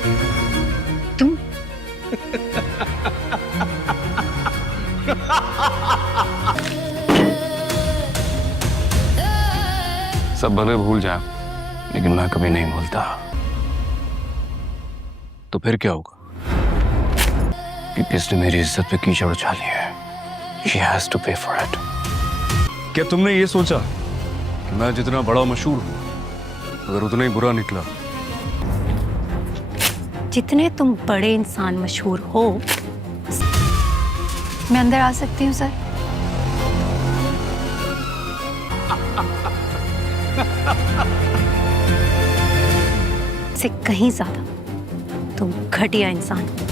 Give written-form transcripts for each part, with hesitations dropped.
तुम सब भले भूल जाए, लेकिन मैं कभी नहीं भूलता। तो फिर क्या होगा कि किसने मेरी इज्जत पे कीचड़ उछाली है? She has to pay for it. क्या तुमने ये सोचा कि मैं जितना बड़ा मशहूर हूं, अगर उतना ही बुरा निकला? जितने तुम बड़े इंसान मशहूर हो, मैं अंदर आ सकती हूँ सर? से कहीं ज्यादा तुम घटिया इंसान हो।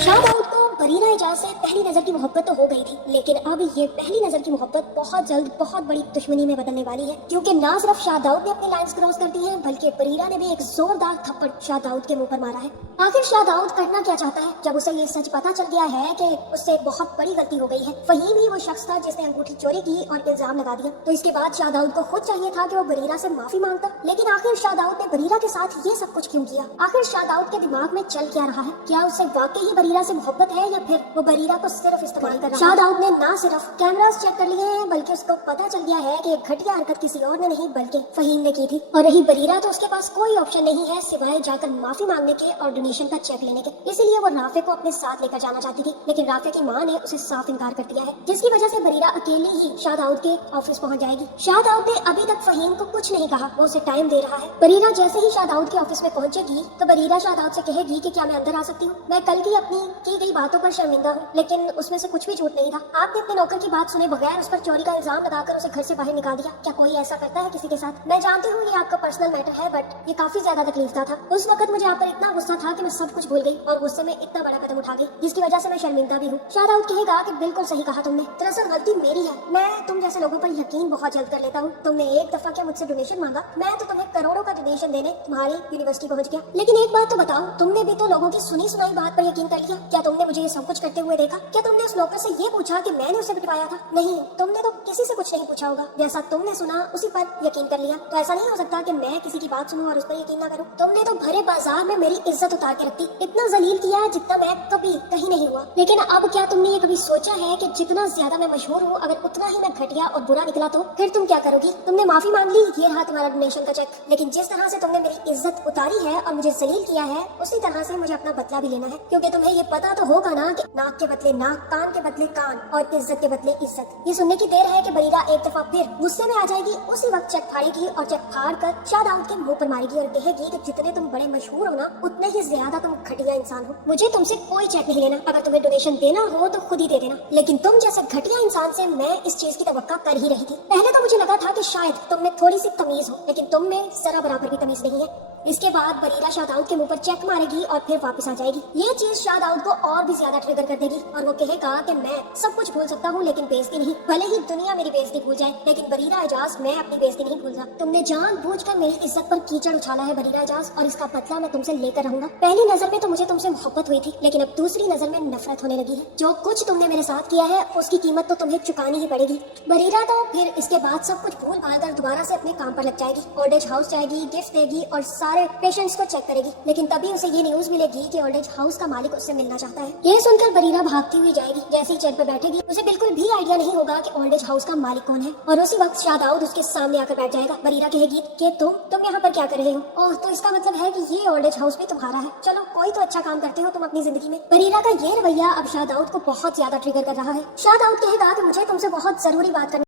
शादाउद को बरीना एजाज से पहली नजर की मोहब्बत तो हो गई थी, लेकिन अब ये पहली नजर की मोहब्बत बहुत जल्द बहुत बड़ी दुश्मनी में बदलने वाली है, क्योंकि ना सिर्फ शादाउद ने अपनी लाइंस क्रॉस कर दी है, बल्कि बरीरा ने भी एक जोरदार थप्पड़ शादाउद के मुंह पर मारा है। आखिर शादाउद करना क्या चाहता है? जब उसे ये सच पता चल गया है कि उससे बहुत बड़ी गलती हो गई है, फहीम ही वो शख्स था जिसने अंगूठी चोरी की और इल्जाम लगा दिया, तो इसके बाद शादाउद को खुद चाहिए था कि वो बरीरा से माफी मांगता, लेकिन आखिर शादाउद ने बरीरा के साथ ये सब कुछ क्यों किया? आखिर शादाउद के दिमाग में चल क्या रहा है? क्या उसे वाकई ही बरीरा से मोहब्बत है या फिर वो बरीरा को सिर्फ इस्तेमाल कर रहा है? शादाउद ने ना सिर्फ कैमरास चेक कर लिए हैं, बल्कि उसको पता चल गया है कि घटिया हरकत किसी और ने नहीं बल्कि फहीम ने की थी, और रही बरीरा तो उसके पास कोई ऑप्शन नहीं है सिवाय जाकर माफी मांगने के और डोनेशन का चेक लेने के। इसीलिए वो राफे को अपने साथ लेकर जाना चाहती थी, लेकिन राफे की माँ ने उसे साफ इनकार कर दिया है, जिसकी वजह से बरीरा अकेले ही शादाउद के ऑफिस पहुंच जाएगी। शादाउद ने अभी तक फहीम को कुछ नहीं कहा, वो उसे टाइम दे रहा है। बरीरा जैसे ही शादाउद के ऑफिस में पहुंचेगी तो बरीरा शादाउद से कहेगी कि क्या मैं अंदर आ सकती हूँ? मैं कल की अपनी की गई बातों पर शर्मिंदा हूँ, लेकिन उसमें से कुछ भी झूठ नहीं था। आपने अपने नौकर की बात सुने बगैर उस पर चोरी का इल्जाम लगाकर उसे घर से बाहर निकाल दिया। क्या कोई ऐसा करता है किसी के साथ? मैं जानती हूँ ये आपका पर्सनल मैटर है, बट ये काफी ज्यादा तकलीफदा था। उस वक्त मुझे आप पर इतना गुस्सा था कि मैं सब कुछ भूल गई और गुस्से में इतना बड़ा कदम उठा गई, जिसकी वजह से मैं शर्मिंदा भी हूँ। शादाउद कहेगा कि बिल्कुल सही कहा तुमने, दरअसल गलती मेरी है। मैं तुम जैसे लोगों पर यकीन बहुत जल्द कर लेता हूँ। तुमने एक दफा क्या मुझसे डोनेशन मांगा, मैं तो तुम्हें करोड़ों का डोनेशन देने तुम्हारी यूनिवर्सिटी पहुंच गया। लेकिन एक बात तो बताओ, तुमने भी तो लोगों की सुनी सुनाई बात पर यकीन कर लिया। क्या तुमने मुझे ये सब कुछ करते हुए देखा? क्या तुमने उस नौकर से ये पूछा कि मैंने उसे पिटवाया था? नहीं, तुमने तो किसी से कुछ नहीं पूछा होगा। जैसा तुमने सुना उसी पर यकीन कर लिया। तो ऐसा नहीं हो सकता कि मैं किसी की बात सुनूं और उस पर यकीन ना करूं। तुमने तो भरे बाजार में मेरी इज्जत उतार के रखती, इतना जलील किया है जितना मैं कभी कहीं नहीं हुआ। लेकिन अब क्या तुमने ये कभी सोचा है कि जितना ज्यादा मैं मशहूर हूँ, अगर उतना ही मैं घटिया और बुरा निकला तो फिर तुम क्या करोगी? तुमने माफी मांग ली, ये रहा तुम्हारा डोनेशन का चेक, लेकिन जिस तरह से तुमने मेरी इज्जत उतारी है और मुझे जलील किया है, उसी तरह से मुझे अपना बदला भी लेना है, क्योंकि तुम्हें ये पता तो होगा ना कि नाक के बदले नाक, कान के बदले कान और इज्जत के बदले इज्जत। ये सुनने की देर है कि बरीरा एक दफा फिर गुस्से में आ जाएगी, उसी वक्त चेक फाड़ेगी और चेक फाड़ कर शादाउद के मुंह पर मारेगी और कहेगी कि जितने तुम बड़े मशहूर हो ना, उतने ही ज्यादा तुम घटिया इंसान हो। मुझे तुमसे कोई चेक नहीं लेना, अगर तुम्हें डोनेशन देना हो तो खुद ही दे देना, लेकिन तुम जैसे घटिया इंसान से मैं इस चीज की तवक्का कर ही रही थी। पहले तो मुझे लगा था कि शायद तुम में थोड़ी सी तमीज हो, लेकिन तुम में जरा बराबर भी तमीज नहीं है। इसके बाद बरीरा शादाउद के मुंह पर चेक मारेगी और फिर वापस आ जाएगी। ये चीज शादाउद को और भी ज्यादा ट्रिगर कर देगी और वो कहेगा कि मैं सब कुछ भूल सकता हूँ लेकिन बेइज्जती नहीं। भले ही दुनिया मेरी बेइज्जती भूल जाए, लेकिन बरीरा एजाज मैं अपनी बेइज्जती नहीं भूल सकता। तुमने जानबूझकर मेरी इज्जत पर कीचड़ उछाला है बरीरा एजाज, और इसका बदला मैं तुमसे लेकर रहूंगा। पहली नजर में तो मुझे तुमसे मोहब्बत हुई थी, लेकिन अब दूसरी नजर में नफरत होने लगी है। जो कुछ तुमने मेरे साथ किया है उसकी कीमत तो तुम्हें चुकानी ही पड़ेगी। बरीरा तो फिर इसके बाद सब कुछ भूल भाल कर दोबारा से अपने काम पर लग जाएगी। ओल्ड एज हाउस जाएगी, गिफ्ट देगी और सारे पेशेंट्स को चेक करेगी, लेकिन तभी उसे ये न्यूज मिलेगी कि ओल्ड एज हाउस का मालिक उससे मिलना चाहता है। ये सुनकर बरीरा भागती हुई जाएगी। जैसे ही चेयर पर बैठेगी उसे बिल्कुल भी आइडिया नहीं होगा कि ओल्ड एज हाउस का मालिक कौन है, और उसी वक्त शादाउद उसके सामने आकर बैठ जाएगा। बरीरा कहेगी कि तुम यहाँ पर क्या कर रहे हो? ओह, तो इसका मतलब है कि ये ओल्ड एज हाउस भी तुम्हारा है। चलो, कोई तो अच्छा काम करते हो तुम अपनी जिंदगी में। बरीरा का ये रवैया अब शादाउद को बहुत ज्यादा ट्रिगर कर रहा है। शादाउद कहेगा कि मुझे तुमसे बहुत जरूरी बात करनी